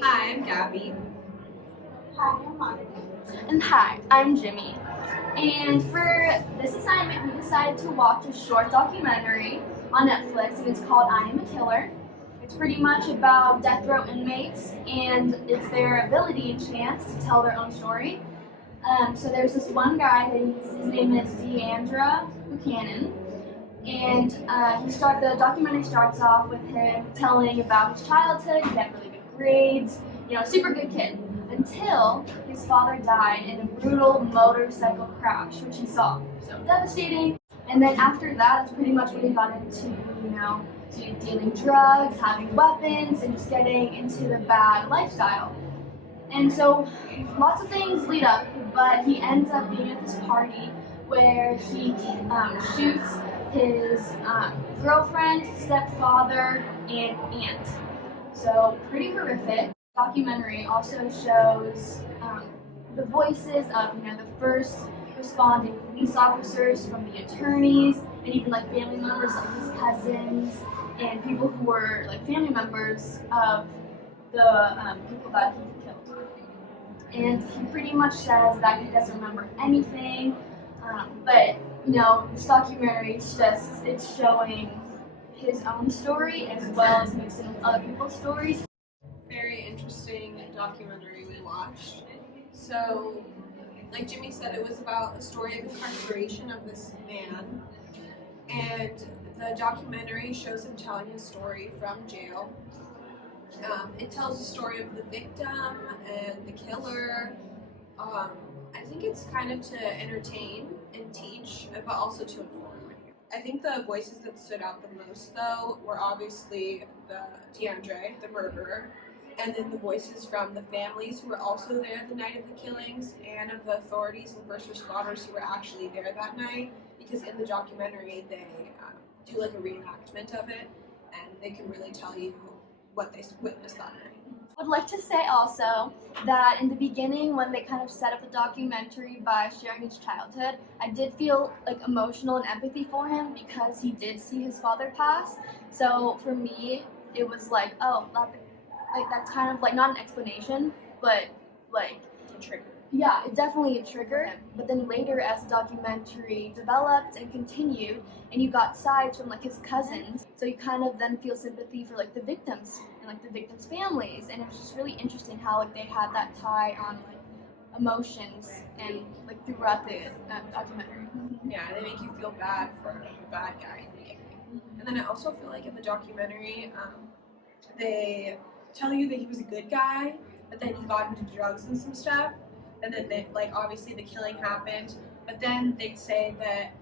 Hi, I'm Gabby. Hi, I'm Monica. And hi, I'm Jimmy. And for this assignment, we decided to watch a short documentary on Netflix, and it's called I Am a Killer. It's pretty much about death row inmates, and it's their ability and chance to tell their own story. So there's this one guy, his name is Deandra Buchanan, and the documentary starts off with him telling about his childhood. He had really good grades, super good kid, until his father died in a brutal motorcycle crash, which he saw. So devastating. And then after that, that's pretty much when he got into, dealing drugs, having weapons, and just getting into the bad lifestyle. And so lots of things lead up, but he ends up being at this party where he shoots his girlfriend, stepfather, and aunt. So pretty horrific. Documentary also shows the voices of the first responding police officers, from the attorneys, and even like family members like his cousins and people who were like family members of the people that he killed. And he pretty much says that he doesn't remember anything, but this documentary it's showing his own story as well as mixing with other people's stories. Very interesting documentary we watched. So, like Jimmy said, it was about the story of incarceration of this man. And the documentary shows him telling his story from jail. It tells the story of the victim and the killer. I think it's kind of to entertain and teach, but also to inform. I think the voices that stood out the most, though, were obviously the DeAndre, the murderer, and then the voices from the families who were also there the night of the killings, and of the authorities and first responders who were actually there that night. Because in the documentary, they do like a reenactment of it, and they can really tell you what they witnessed that night. I would like to say also that in the beginning, when they kind of set up the documentary by sharing his childhood, I did feel like emotional and empathy for him because he did see his father pass. So for me, it was like, oh, that's kind of like not an explanation, but like A trigger. yeah, it definitely a trigger. But then later, as the documentary developed and continued, and you got sides from like his cousins, so you kind of then feel sympathy for like the victims and like the victims' families, and it was just really interesting how like they had that tie on like emotions and like throughout the documentary. Yeah, they make you feel bad for the bad guy in the beginning. And then I also feel like in the documentary, they tell you that he was a good guy, but then he got into drugs and some stuff. And then like obviously the killing happened, but then they'd say that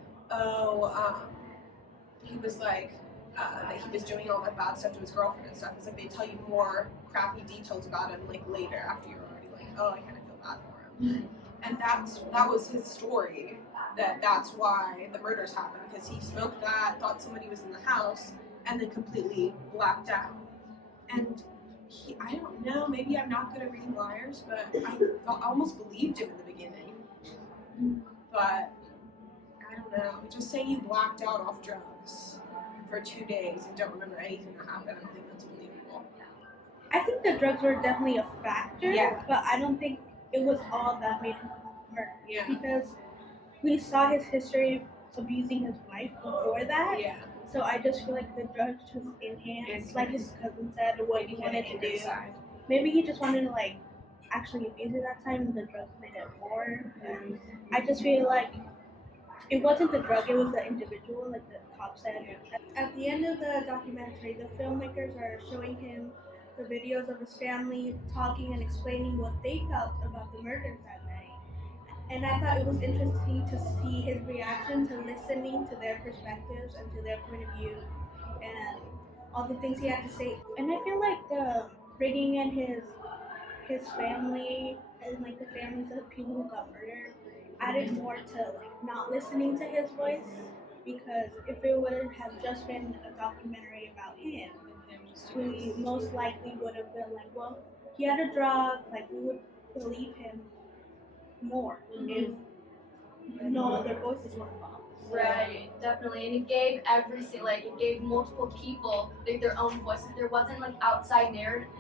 he was like that he was doing all that bad stuff to his girlfriend and stuff. It's like they tell you more crappy details about him like later after you're already like, oh, I kind of feel bad for him. And that was his story. That's why the murders happened, because he smoked that, thought somebody was in the house, and then completely blacked out. And I don't know, maybe I'm not good at reading liars, but I almost believed him in the beginning. But I don't know, just saying you blacked out off drugs for 2 days and don't remember anything that happened, I don't think that's believable. I think the drugs were definitely a factor, Yeah. but I don't think it was all that made him murder. Yeah. Because we saw his history of abusing his wife before that. Yeah. So I just feel like the drugs just enhanced, like his cousin said, what he wanted to do. Maybe he just wanted to like actually abuse her that time, and the drugs made it more. I just feel like it wasn't the drug; it was the individual, like the cop said. At the end of the documentary, the filmmakers are showing him the videos of his family talking and explaining what they felt about the murders that night. And I thought it was interesting to see his reaction to listening to their perspectives and to their point of view and all the things he had to say. And I feel like the bringing in his family and like the families of people who got murdered added more to like not listening to his voice, because if it would have just been a documentary about him, we most likely would have been like, well, he had a drug, like we would believe him more if no other voices were involved. Right, definitely, and it gave it gave multiple people their own voices. There wasn't like outside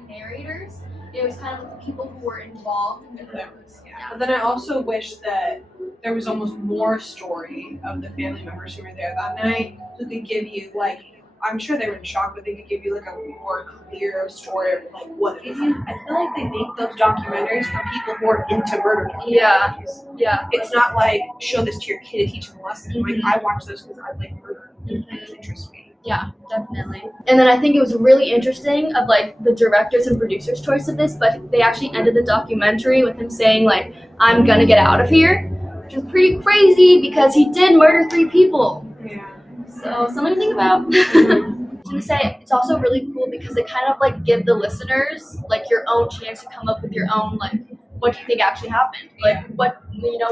narrators. It was kind of like the people who were involved in the crimes. Yeah. But then I also wish that there was almost more story of the family members who were there that night who could give you, like, I'm sure they were in shock, but they could give you like a more clear story of like what it was. I feel like they make those documentaries for people who are into murder documentaries. Yeah. It's not like show this to your kid to teach them a lesson. Like I watch those because I like murder. It interests me. Yeah, definitely. And then I think it was really interesting of like the directors and producers' choice of this, but they actually ended the documentary with him saying like, "I'm gonna get out of here," which was pretty crazy because he did murder 3 people. Yeah. So something to think about. I was gonna say it's also really cool because they kind of like give the listeners like your own chance to come up with your own like what do you think actually happened? Like what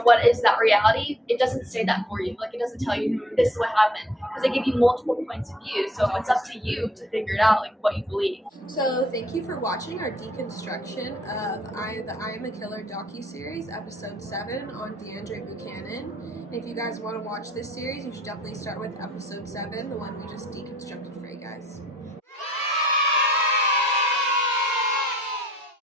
what is that reality? It doesn't say that for you. Like it doesn't tell you this is what happened because they give you multiple points of view. So it's up to you to figure it out like what you believe. So thank you for watching our deconstruction of the I Am a Killer docuseries, episode 7 on DeAndre Buchanan. If you guys want to watch this series, you should definitely start with episode 7, the one we just deconstructed for you guys.